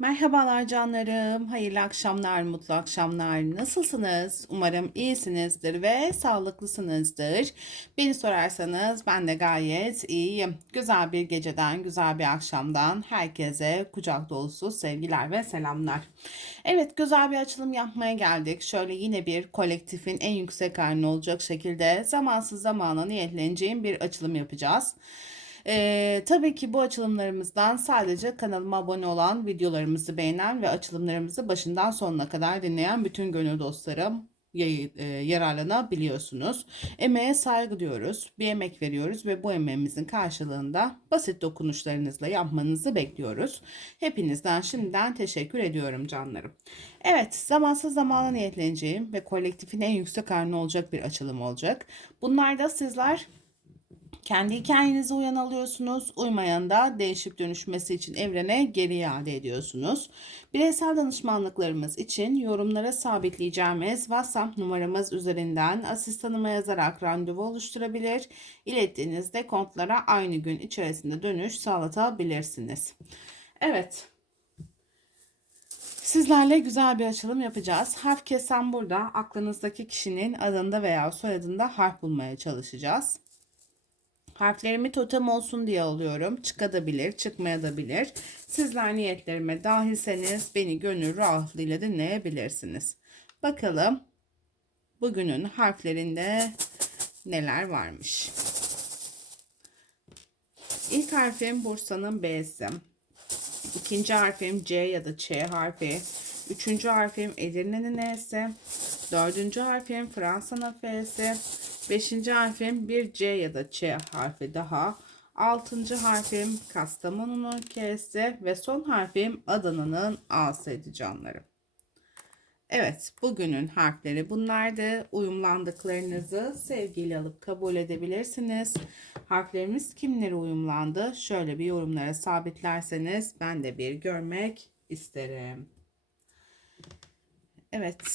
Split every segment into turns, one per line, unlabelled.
Merhabalar canlarım. Hayırlı akşamlar, mutlu akşamlar. Nasılsınız? Umarım iyisinizdir ve sağlıklısınızdır. Beni sorarsanız ben de gayet iyiyim. Güzel bir geceden, güzel bir akşamdan herkese kucak dolusu sevgiler ve selamlar. Evet, güzel bir açılım yapmaya geldik. Şöyle yine bir kolektifin en yüksek halini olacak şekilde zamansız zamana niyetleneceğim bir açılım yapacağız. Ee, tabii ki bu açılımlarımızdan sadece kanalıma abone olan, videolarımızı beğenen ve açılımlarımızı başından sonuna kadar dinleyen bütün gönül dostlarım yararlanabiliyorsunuz. Emeğe saygı diyoruz, bir emek veriyoruz ve bu emeğimizin karşılığında basit dokunuşlarınızla yapmanızı bekliyoruz. Hepinizden şimdiden teşekkür ediyorum canlarım. Evet, zamansız zamana niyetleneceğim ve kolektifin en yüksek halini olacak bir açılım olacak. Bunlar da sizler kendi hikayenize uyan alıyorsunuz. Uymayan da değişip dönüşmesi için evrene geri iade ediyorsunuz. Bireysel danışmanlıklarımız için yorumlara sabitleyeceğimiz WhatsApp numaramız üzerinden asistanıma yazarak randevu oluşturabilir. İlettiğiniz dekontlara aynı gün içerisinde dönüş sağlatabilirsiniz. Evet. Sizlerle güzel bir açılım yapacağız. Harf kesen burada aklınızdaki kişinin adında veya soyadında harf bulmaya çalışacağız. Harflerimi totem olsun diye alıyorum. Çıkabilir, çıkmayabilir. Sizler niyetlerime dahilseniz beni gönül rahatlığıyla dinleyebilirsiniz. Bakalım bugünün harflerinde neler varmış. İlk harfim Bursa'nın B'si. İkinci harfim C ya da Ç harfi. Üçüncü harfim Edirne'nin E'si. Dördüncü harfim Fransa'nın F'si. Beşinci harfim bir C ya da Ç harfi daha. Altıncı harfim Kastamonu'nun K'si ve son harfim Adana'nın A'sıydı canlarım. Evet, bugünün harfleri bunlardı. Uyumlandıklarınızı sevgiyle alıp kabul edebilirsiniz. Harflerimiz kimlere uyumlandı? Şöyle bir yorumlara sabitlerseniz ben de bir görmek isterim. Evet,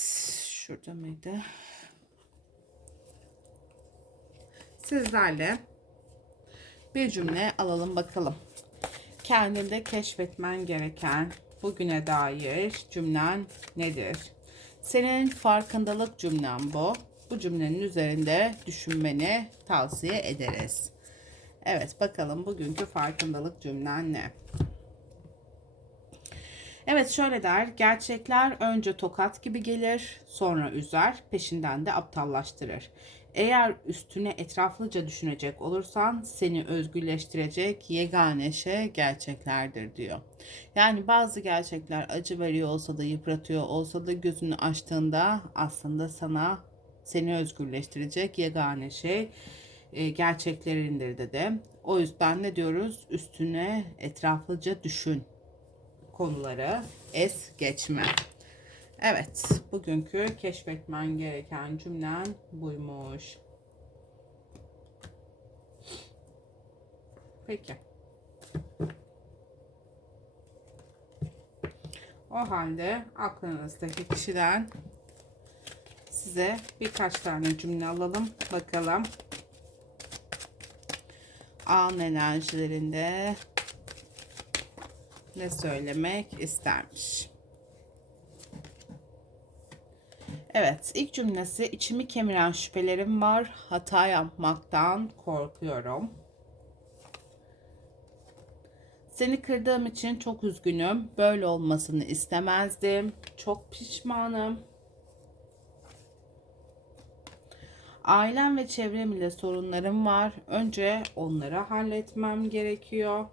şurada mıydı? Sizlerle bir cümle alalım bakalım. Kendinde keşfetmen gereken bugüne dair cümlen nedir? Senin farkındalık cümlen bu. Bu cümlenin üzerinde düşünmeni tavsiye ederiz. Evet bakalım bugünkü farkındalık cümlen ne? Evet şöyle der. Gerçekler önce tokat gibi gelir, sonra üzer, peşinden de aptallaştırır. Eğer üstüne etraflıca düşünecek olursan seni özgürleştirecek yegane şey gerçeklerdir diyor. Yani bazı gerçekler acı veriyor olsa da yıpratıyor olsa da gözünü açtığında aslında sana seni özgürleştirecek yegane şey e, gerçeklerindir dedi. O yüzden ne diyoruz? Üstüne etraflıca düşün konuları es geçme. Evet, bugünkü keşfetmen gereken cümlen buymuş. Peki. O halde aklınızdaki kişiden size birkaç tane cümle alalım. Bakalım. An enerjilerinde ne söylemek istermiş. Evet, ilk cümlesi içimi kemiren şüphelerim var. Hata yapmaktan korkuyorum. Seni kırdığım için çok üzgünüm. Böyle olmasını istemezdim. Çok pişmanım. Ailem ve çevrem ile sorunlarım var. Önce onları halletmem gerekiyor.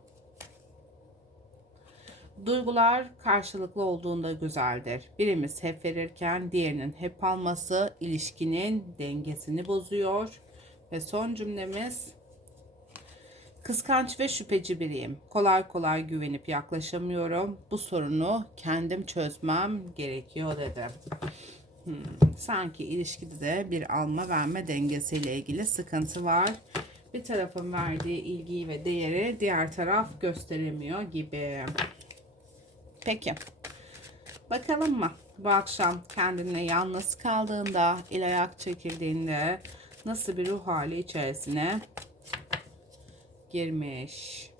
Duygular karşılıklı olduğunda güzeldir. Birimiz hep verirken diğerinin hep alması ilişkinin dengesini bozuyor. Ve son cümlemiz Kıskanç ve şüpheci biriyim. Kolay kolay güvenip yaklaşamıyorum. Bu sorunu kendim çözmem gerekiyor dedi. Hmm, sanki ilişkide de bir alma verme dengesiyle ilgili sıkıntı var. Bir tarafın verdiği ilgiyi ve değeri diğer taraf gösteremiyor gibi. Peki. Bakalım mı? Bu akşam kendine yalnız kaldığında, el ayak çekildiğinde nasıl bir ruh hali içerisine girmiş?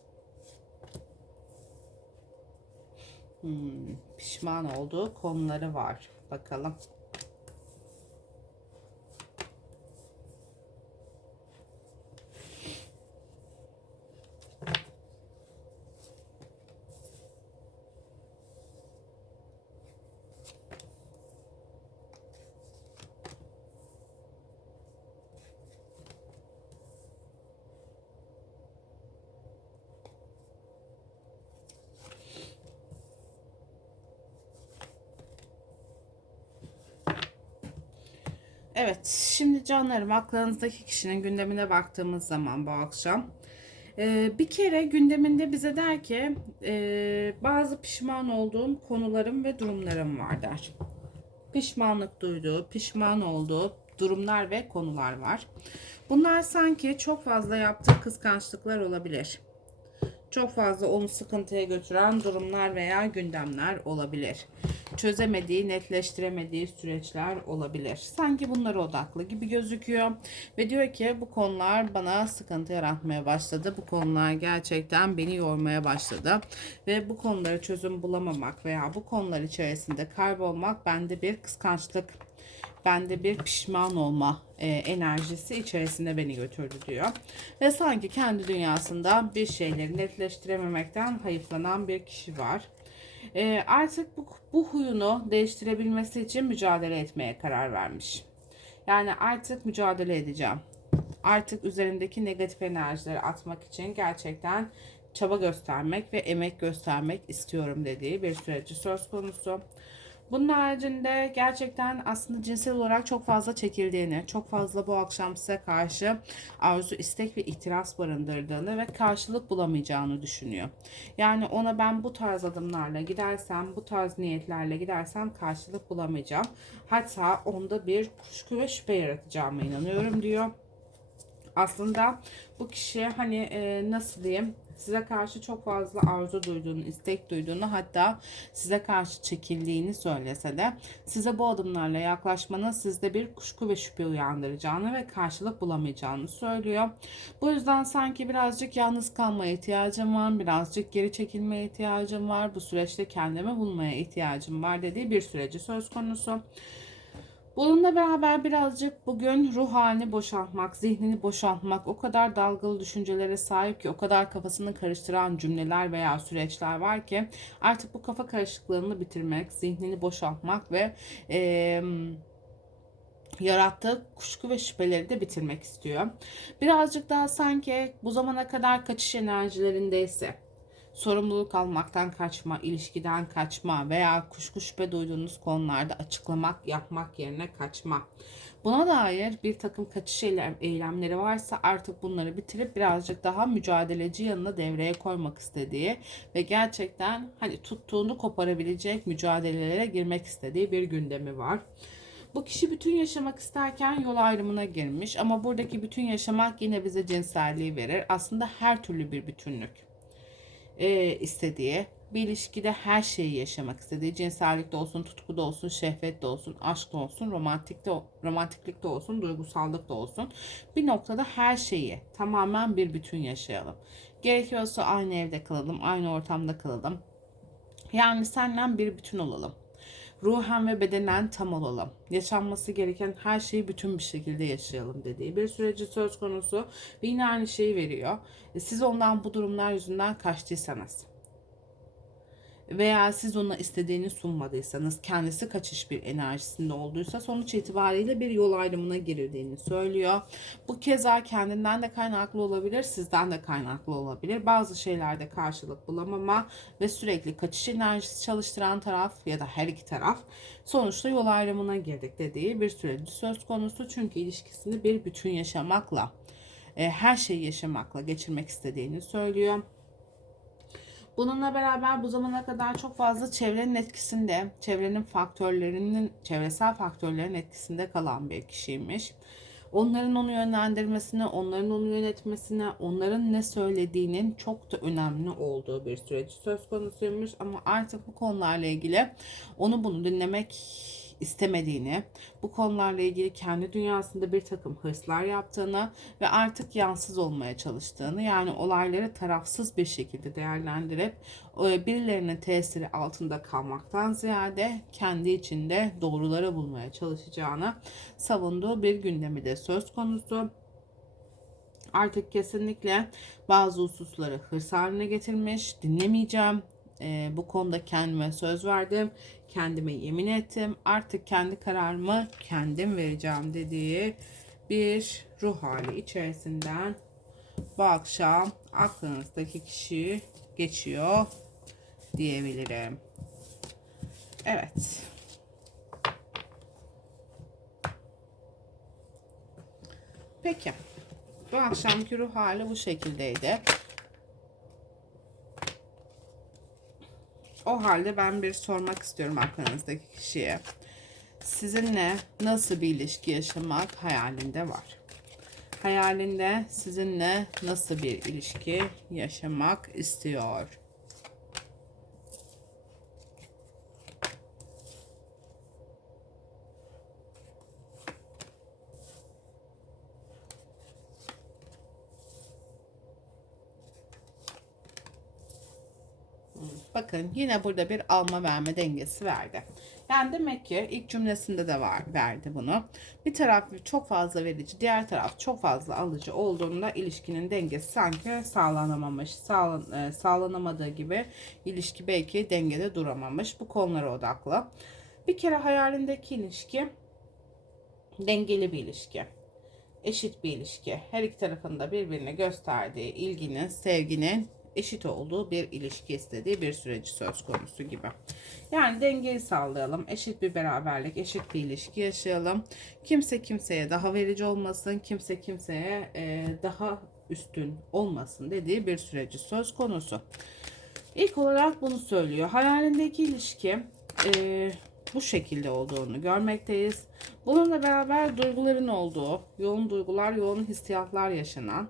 Hmm, pişman olduğu konuları var. Bakalım. Evet, şimdi canlarım aklınızdaki kişinin gündemine baktığımız zaman bu akşam e, bir kere gündeminde bize der ki e, bazı pişman olduğum konularım ve durumlarım var der. Pişmanlık duyduğu, pişman olduğu durumlar ve konular var. Bunlar sanki çok fazla yaptığı kıskançlıklar olabilir çok fazla onu sıkıntıya götüren durumlar veya gündemler olabilir. Çözemediği, netleştiremediği süreçler olabilir. Sanki bunlara odaklı gibi gözüküyor. Ve diyor ki bu konular bana sıkıntı yaratmaya başladı. Bu konular gerçekten beni yormaya başladı. Ve bu konulara çözüm bulamamak veya bu konular içerisinde kaybolmak bende bir kıskançlık bende bir pişman olma e, enerjisi içerisinde beni götürdü diyor. Ve sanki kendi dünyasında bir şeyleri netleştirememekten hayıflanan bir kişi var. E, artık bu, bu huyunu değiştirebilmesi için mücadele etmeye karar vermiş. Yani artık mücadele edeceğim. Artık üzerindeki negatif enerjileri atmak için gerçekten çaba göstermek ve emek göstermek istiyorum dediği bir süreci söz konusu. Bunun haricinde gerçekten aslında cinsel olarak çok fazla çekildiğini, çok fazla bu akşam size karşı arzu, istek ve itiraz barındırdığını ve karşılık bulamayacağını düşünüyor. Yani ona ben bu tarz adımlarla gidersem, bu tarz niyetlerle gidersem karşılık bulamayacağım. Hatta onda bir kuşku ve şüphe yaratacağıma inanıyorum diyor. Aslında bu kişi hani e, nasıl diyeyim size karşı çok fazla arzu duyduğunu, istek duyduğunu hatta size karşı çekildiğini söylese de size bu adımlarla yaklaşmanın sizde bir kuşku ve şüphe uyandıracağını ve karşılık bulamayacağını söylüyor. Bu yüzden sanki birazcık yalnız kalmaya ihtiyacım var, birazcık geri çekilmeye ihtiyacım var, bu süreçte kendimi bulmaya ihtiyacım var dediği bir süreci söz konusu. Bununla beraber birazcık bugün ruh halini boşaltmak, zihnini boşaltmak, o kadar dalgalı düşüncelere sahip ki, o kadar kafasını karıştıran cümleler veya süreçler var ki artık bu kafa karışıklığını bitirmek, zihnini boşaltmak ve eee yarattığı kuşku ve şüpheleri de bitirmek istiyor. Birazcık daha sanki bu zamana kadar kaçış enerjilerindeyse sorumluluk almaktan kaçma, ilişkiden kaçma veya kuşku şüphe duyduğunuz konularda açıklamak yapmak yerine kaçma. Buna dair bir takım kaçış eylemleri varsa artık bunları bitirip birazcık daha mücadeleci yanına devreye koymak istediği ve gerçekten hani tuttuğunu koparabilecek mücadelelere girmek istediği bir gündemi var. Bu kişi bütün yaşamak isterken yol ayrımına girmiş ama buradaki bütün yaşamak yine bize cinselliği verir. Aslında her türlü bir bütünlük e, istediği, bir ilişkide her şeyi yaşamak istediği, cinsellikte olsun, tutkuda olsun, şehvette olsun, aşkta olsun, romantikte, romantiklikte olsun, duygusallıkta olsun. Bir noktada her şeyi tamamen bir bütün yaşayalım. Gerekiyorsa aynı evde kalalım, aynı ortamda kalalım. Yani senden bir bütün olalım ruhen ve bedenen tam olalım. Yaşanması gereken her şeyi bütün bir şekilde yaşayalım dediği bir süreci söz konusu ve yine aynı şeyi veriyor. E, siz ondan bu durumlar yüzünden kaçtıysanız veya siz ona istediğini sunmadıysanız kendisi kaçış bir enerjisinde olduysa sonuç itibariyle bir yol ayrımına girildiğini söylüyor. Bu keza kendinden de kaynaklı olabilir, sizden de kaynaklı olabilir. Bazı şeylerde karşılık bulamama ve sürekli kaçış enerjisi çalıştıran taraf ya da her iki taraf sonuçta yol ayrımına girdik dediği bir süreci söz konusu. Çünkü ilişkisini bir bütün yaşamakla, e, her şeyi yaşamakla geçirmek istediğini söylüyor. Bununla beraber bu zamana kadar çok fazla çevrenin etkisinde, çevrenin faktörlerinin, çevresel faktörlerin etkisinde kalan bir kişiymiş. Onların onu yönlendirmesine, onların onu yönetmesine, onların ne söylediğinin çok da önemli olduğu bir süreç söz konusuymuş. Ama artık bu konularla ilgili onu bunu dinlemek istemediğini, bu konularla ilgili kendi dünyasında bir takım hırslar yaptığını ve artık yansız olmaya çalıştığını yani olayları tarafsız bir şekilde değerlendirip e, birilerinin tesiri altında kalmaktan ziyade kendi içinde doğruları bulmaya çalışacağını savunduğu bir gündemi de söz konusu. Artık kesinlikle bazı hususları hırs haline getirmiş, dinlemeyeceğim, e, bu konuda kendime söz verdim. Kendime yemin ettim. Artık kendi kararımı kendim vereceğim dediği bir ruh hali içerisinden bu akşam aklınızdaki kişi geçiyor diyebilirim. Evet. Peki. Bu akşamki ruh hali bu şekildeydi. O halde ben bir sormak istiyorum aklınızdaki kişiye. Sizinle nasıl bir ilişki yaşamak hayalinde var? Hayalinde sizinle nasıl bir ilişki yaşamak istiyor? Bakın yine burada bir alma verme dengesi verdi. Yani demek ki ilk cümlesinde de var verdi bunu. Bir taraf çok fazla verici, diğer taraf çok fazla alıcı olduğunda ilişkinin dengesi sanki sağlanamamış. Sağlan, e, sağlanamadığı gibi ilişki belki dengede duramamış. Bu konulara odaklı. Bir kere hayalindeki ilişki dengeli bir ilişki. Eşit bir ilişki. Her iki tarafında birbirine gösterdiği ilginin, sevginin eşit olduğu bir ilişki istediği bir süreci söz konusu gibi. Yani dengeyi sağlayalım. Eşit bir beraberlik, eşit bir ilişki yaşayalım. Kimse kimseye daha verici olmasın. Kimse kimseye e, daha üstün olmasın dediği bir süreci söz konusu. İlk olarak bunu söylüyor. Hayalindeki ilişki e, bu şekilde olduğunu görmekteyiz. Bununla beraber duyguların olduğu, yoğun duygular, yoğun hissiyatlar yaşanan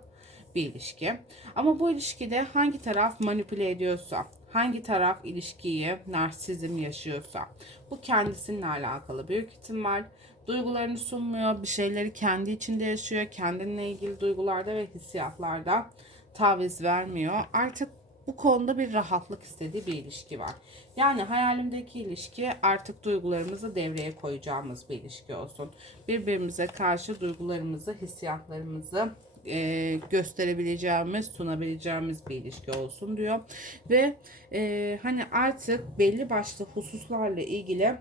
bir ilişki. Ama bu ilişkide hangi taraf manipüle ediyorsa, hangi taraf ilişkiyi narsizm yaşıyorsa, bu kendisininle alakalı büyük ihtimal duygularını sunmuyor, bir şeyleri kendi içinde yaşıyor, kendinle ilgili duygularda ve hissiyatlarda taviz vermiyor. Artık bu konuda bir rahatlık istediği bir ilişki var. Yani hayalimdeki ilişki artık duygularımızı devreye koyacağımız bir ilişki olsun. Birbirimize karşı duygularımızı, hissiyatlarımızı e, gösterebileceğimiz, sunabileceğimiz bir ilişki olsun diyor. Ve e, hani artık belli başlı hususlarla ilgili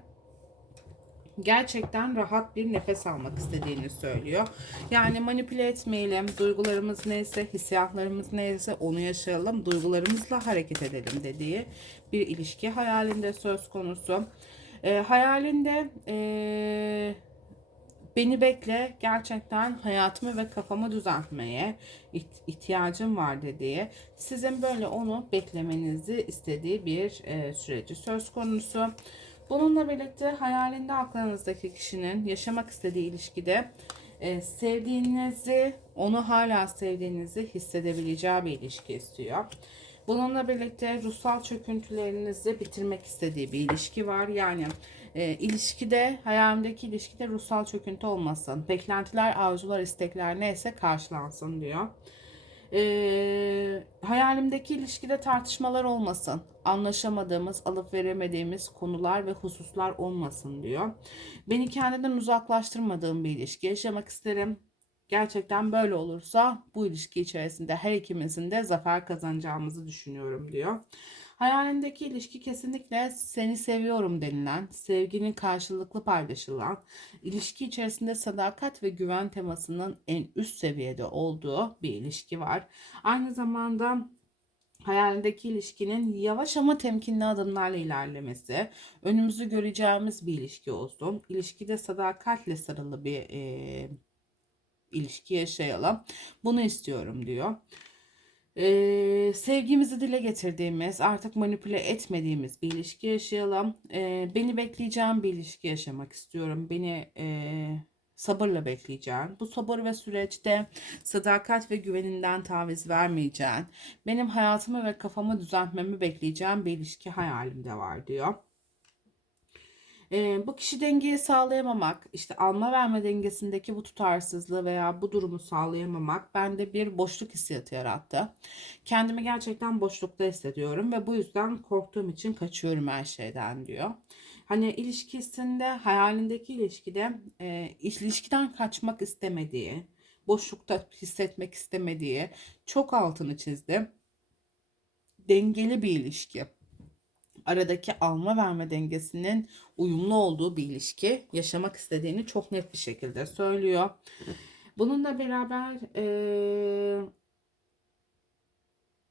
gerçekten rahat bir nefes almak istediğini söylüyor. Yani manipüle etmeyelim. Duygularımız neyse, hissiyatlarımız neyse onu yaşayalım. Duygularımızla hareket edelim dediği bir ilişki hayalinde söz konusu. E, hayalinde e, Beni bekle gerçekten hayatımı ve kafamı düzeltmeye ihtiyacım var dediği sizin böyle onu beklemenizi istediği bir e, süreci söz konusu. Bununla birlikte hayalinde aklınızdaki kişinin yaşamak istediği ilişkide e, sevdiğinizi, onu hala sevdiğinizi hissedebileceği bir ilişki istiyor. Bununla birlikte ruhsal çöküntülerinizi bitirmek istediği bir ilişki var. Yani e, ilişkide, hayalimdeki ilişkide ruhsal çöküntü olmasın. Beklentiler, arzular, istekler neyse karşılansın diyor. E, hayalimdeki ilişkide tartışmalar olmasın. Anlaşamadığımız, alıp veremediğimiz konular ve hususlar olmasın diyor. Beni kendinden uzaklaştırmadığım bir ilişki yaşamak isterim. Gerçekten böyle olursa bu ilişki içerisinde her ikimizin de zafer kazanacağımızı düşünüyorum diyor. Hayalindeki ilişki kesinlikle seni seviyorum denilen, sevginin karşılıklı paylaşılan, ilişki içerisinde sadakat ve güven temasının en üst seviyede olduğu bir ilişki var. Aynı zamanda hayalindeki ilişkinin yavaş ama temkinli adımlarla ilerlemesi, önümüzü göreceğimiz bir ilişki olsun. İlişkide sadakatle sarılı bir e, ilişki yaşayalım. Bunu istiyorum diyor. Ee, sevgimizi dile getirdiğimiz, artık manipüle etmediğimiz bir ilişki yaşayalım. Ee, beni bekleyeceğim bir ilişki yaşamak istiyorum. Beni e, sabırla bekleyeceğim. Bu sabır ve süreçte sadakat ve güveninden taviz vermeyeceğim. Benim hayatımı ve kafamı düzeltmemi bekleyeceğim bir ilişki hayalimde var diyor. Ee, bu kişi dengeyi sağlayamamak, işte alma verme dengesindeki bu tutarsızlığı veya bu durumu sağlayamamak bende bir boşluk hissiyatı yarattı. Kendimi gerçekten boşlukta hissediyorum ve bu yüzden korktuğum için kaçıyorum her şeyden diyor. Hani ilişkisinde, hayalindeki ilişkide e, ilişkiden kaçmak istemediği, boşlukta hissetmek istemediği çok altını çizdi. Dengeli bir ilişki aradaki alma verme dengesinin uyumlu olduğu bir ilişki yaşamak istediğini çok net bir şekilde söylüyor. Bununla beraber e,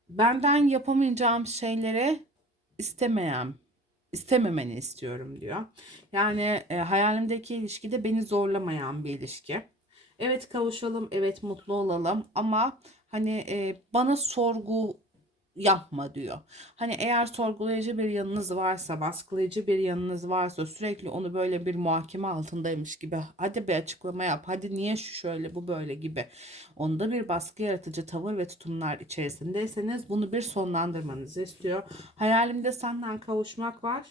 benden yapamayacağım şeyleri istemeyen, istememeni istiyorum diyor. Yani e, hayalimdeki ilişkide beni zorlamayan bir ilişki. Evet kavuşalım, evet mutlu olalım ama hani e, bana sorgu yapma diyor. Hani eğer sorgulayıcı bir yanınız varsa, baskılayıcı bir yanınız varsa sürekli onu böyle bir muhakeme altındaymış gibi hadi bir açıklama yap, hadi niye şu şöyle bu böyle gibi onda bir baskı yaratıcı tavır ve tutumlar içerisindeyseniz bunu bir sonlandırmanızı istiyor. Hayalimde senden kavuşmak var.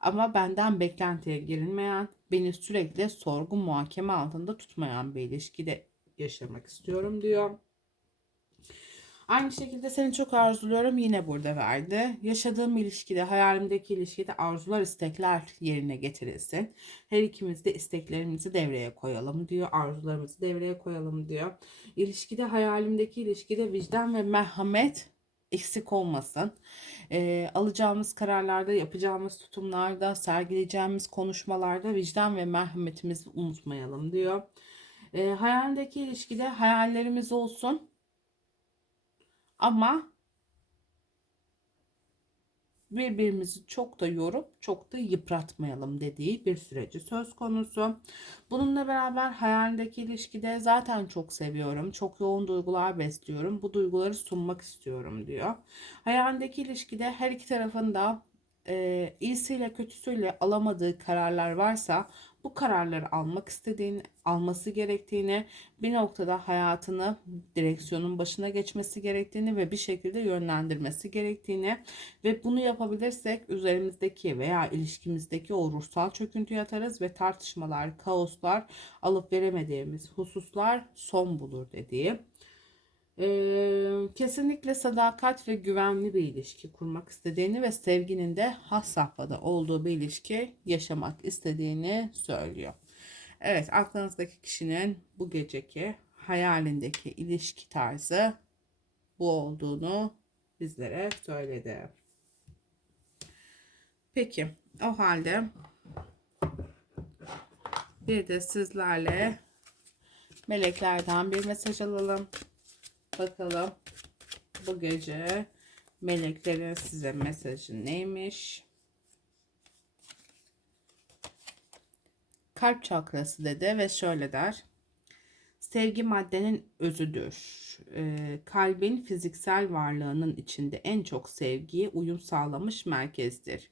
Ama benden beklentiye girilmeyen, beni sürekli sorgu muhakeme altında tutmayan bir ilişkide yaşamak istiyorum diyor. Aynı şekilde seni çok arzuluyorum yine burada verdi. Yaşadığım ilişkide, hayalimdeki ilişkide arzular, istekler yerine getirilsin. Her ikimiz de isteklerimizi devreye koyalım diyor. Arzularımızı devreye koyalım diyor. İlişkide, hayalimdeki ilişkide vicdan ve merhamet eksik olmasın. E, alacağımız kararlarda, yapacağımız tutumlarda, sergileyeceğimiz konuşmalarda vicdan ve merhametimizi unutmayalım diyor. E, hayalindeki ilişkide hayallerimiz olsun ama birbirimizi çok da yorup çok da yıpratmayalım dediği bir süreci söz konusu. Bununla beraber hayalindeki ilişkide zaten çok seviyorum. Çok yoğun duygular besliyorum. Bu duyguları sunmak istiyorum diyor. Hayalindeki ilişkide her iki tarafın da e, iyisiyle kötüsüyle alamadığı kararlar varsa bu kararları almak istediğini, alması gerektiğini, bir noktada hayatını direksiyonun başına geçmesi gerektiğini ve bir şekilde yönlendirmesi gerektiğini ve bunu yapabilirsek üzerimizdeki veya ilişkimizdeki o ruhsal çöküntü atarız ve tartışmalar, kaoslar, alıp veremediğimiz hususlar son bulur dediği ee, kesinlikle sadakat ve güvenli bir ilişki kurmak istediğini ve sevginin de has safhada olduğu bir ilişki yaşamak istediğini söylüyor. Evet aklınızdaki kişinin bu geceki hayalindeki ilişki tarzı bu olduğunu bizlere söyledi. Peki o halde bir de sizlerle meleklerden bir mesaj alalım. Bakalım bu gece meleklerin size mesajı neymiş? Kalp çakrası dedi ve şöyle der. Sevgi maddenin özüdür. Ee, kalbin fiziksel varlığının içinde en çok sevgiye uyum sağlamış merkezdir.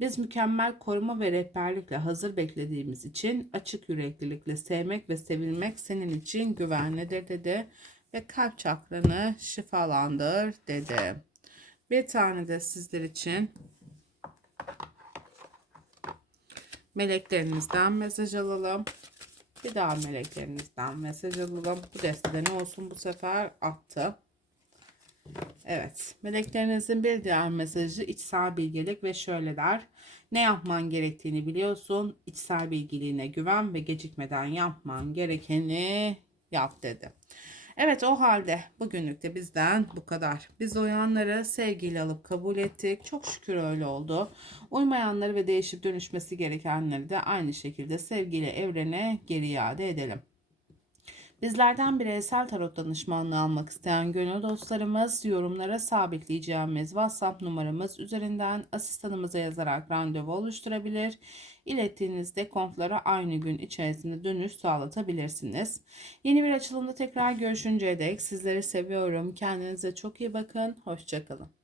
Biz mükemmel koruma ve rehberlikle hazır beklediğimiz için açık yüreklilikle sevmek ve sevilmek senin için güvenlidir dedi ve kalp çakranı şifalandır dedi. Bir tane de sizler için meleklerinizden mesaj alalım. Bir daha meleklerinizden mesaj alalım. Bu destede ne olsun bu sefer attı. Evet. Meleklerinizin bir diğer mesajı içsel bilgelik ve şöyle der. Ne yapman gerektiğini biliyorsun. İçsel bilgiliğine güven ve gecikmeden yapman gerekeni yap dedi. Evet o halde bugünlük de bizden bu kadar. Biz uyanları sevgiyle alıp kabul ettik. Çok şükür öyle oldu. Uymayanları ve değişip dönüşmesi gerekenleri de aynı şekilde sevgiyle evrene geri iade edelim. Bizlerden bireysel tarot danışmanlığı almak isteyen gönül dostlarımız yorumlara sabitleyeceğimiz WhatsApp numaramız üzerinden asistanımıza yazarak randevu oluşturabilir. İlettiğiniz dekontlara aynı gün içerisinde dönüş sağlatabilirsiniz. Yeni bir açılımda tekrar görüşünceye dek sizleri seviyorum. Kendinize çok iyi bakın. Hoşçakalın.